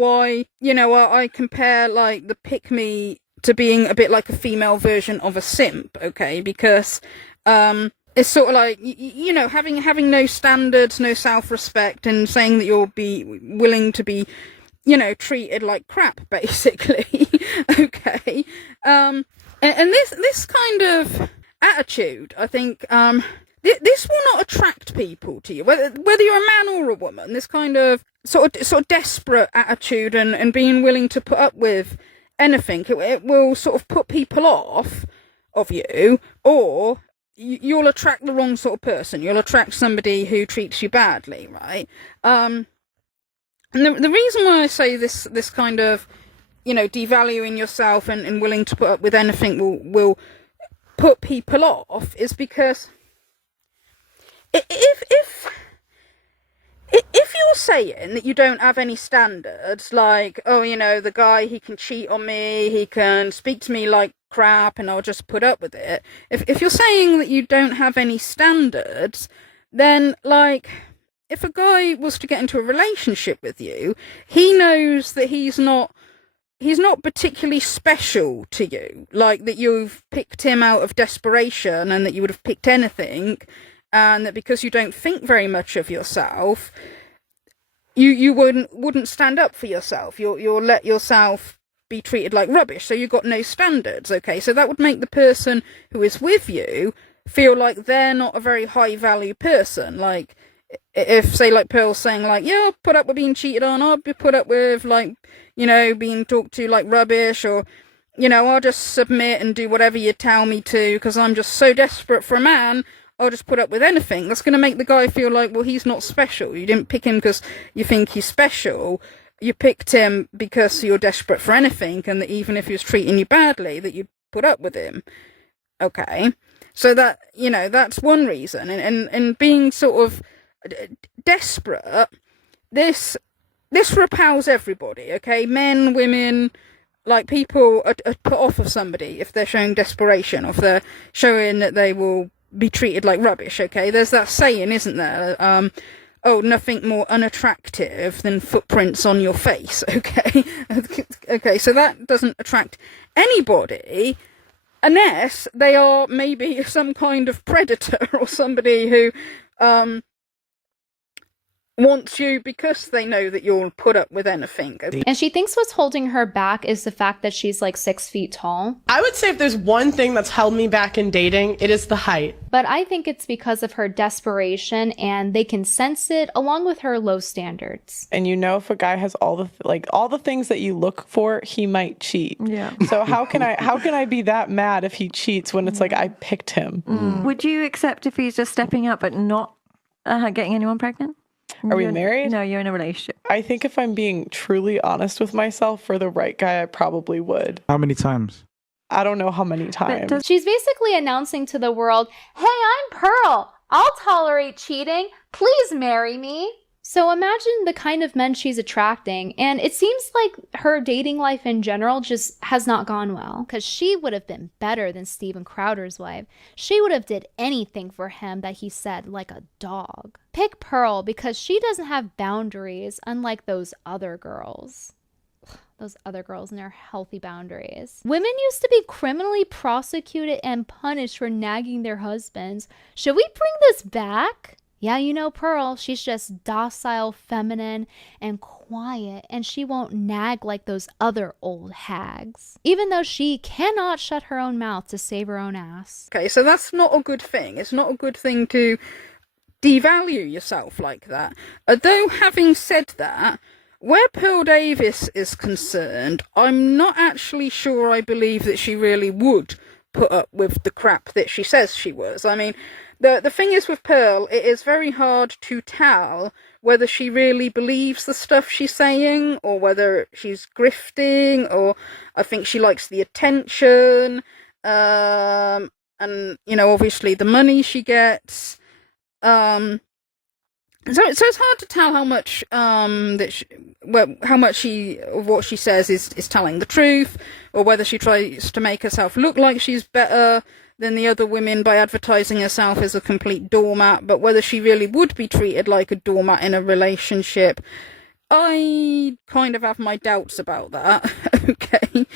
why, I compare, like, the pick-me to being a bit like a female version of a simp, okay? Because, it's sort of like, having no standards, no self-respect, and saying that you'll be willing to be, treated like crap, basically. Okay. And this kind of attitude, I think, this will not attract people to you, whether you're a man or a woman. This kind of sort of desperate attitude and being willing to put up with anything, it will sort of put people off of you, or you'll attract the wrong sort of person. You'll attract somebody who treats you badly, right? And the reason why I say this kind of, devaluing yourself and willing to put up with anything will put people off is because if you're saying that you don't have any standards, like, oh, the guy, he can cheat on me, he can speak to me like crap, and I'll just put up with it. If you're saying that you don't have any standards, then, like, if a guy was to get into a relationship with you, he knows that he's not particularly special to you, like that you've picked him out of desperation and that you would have picked anything, and that because you don't think very much of yourself, you wouldn't stand up for yourself. You'll let yourself be treated like rubbish, so you've got no standards, okay? So that would make the person who is with you feel like they're not a very high value person. Like, if, say, like Pearl's saying, like, yeah, I'll put up with being cheated on, I'll be put up with, like, being talked to like rubbish, or, I'll just submit and do whatever you tell me to, because I'm just so desperate for a man, I'll just put up with anything. That's going to make the guy feel like, well, he's not special. You didn't pick him because you think he's special. You picked him because you're desperate for anything, and that even if he was treating you badly, that you'd put up with him. Okay. So that, that's one reason. And being sort of desperate, this repels everybody, okay? Men, women, like, people are put off of somebody if they're showing desperation, or if they're showing that they will be treated like rubbish, okay? There's that saying, isn't there? Oh, nothing more unattractive than footprints on your face, okay? Okay, so that doesn't attract anybody unless they are maybe some kind of predator, or somebody who wants you because they know that you'll put up with anything. And she thinks what's holding her back is the fact that she's like 6 feet tall. I would say if there's one thing that's held me back in dating, it is the height. But I think it's because of her desperation, and they can sense it along with her low standards. And if a guy has all the things that you look for, he might cheat. Yeah. So how can I be that mad if he cheats when it's like I picked him? Would you accept if he's just stepping up but not getting anyone pregnant? Are we married? No, you're in a relationship. I think if I'm being truly honest with myself, for the right guy, I probably would. How many times? I don't know how many times. She's basically announcing to the world, hey, I'm Pearl. I'll tolerate cheating. Please marry me. So imagine the kind of men she's attracting, and it seems like her dating life in general just has not gone well, because she would have been better than Steven Crowder's wife. She would have did anything for him that he said, like a dog. Pick Pearl because she doesn't have boundaries, unlike those other girls. Those other girls and their healthy boundaries. Women used to be criminally prosecuted and punished for nagging their husbands. Should we bring this back? Yeah, Pearl, she's just docile, feminine, and quiet, and she won't nag like those other old hags, even though she cannot shut her own mouth to save her own ass. Okay, so that's not a good thing. It's not a good thing to devalue yourself like that. Although, having said that, where Pearl Davis is concerned, I'm not actually sure I believe that she really would put up with the crap that she says she was. I mean, the thing is with Pearl, it is very hard to tell whether she really believes the stuff she's saying, or whether she's grifting, or I think she likes the attention, and, obviously the money she gets. So it's hard to tell how much how much of what she says is telling the truth, or whether she tries to make herself look like she's better than the other women by advertising herself as a complete doormat, but whether she really would be treated like a doormat in a relationship, I kind of have my doubts about that. Okay.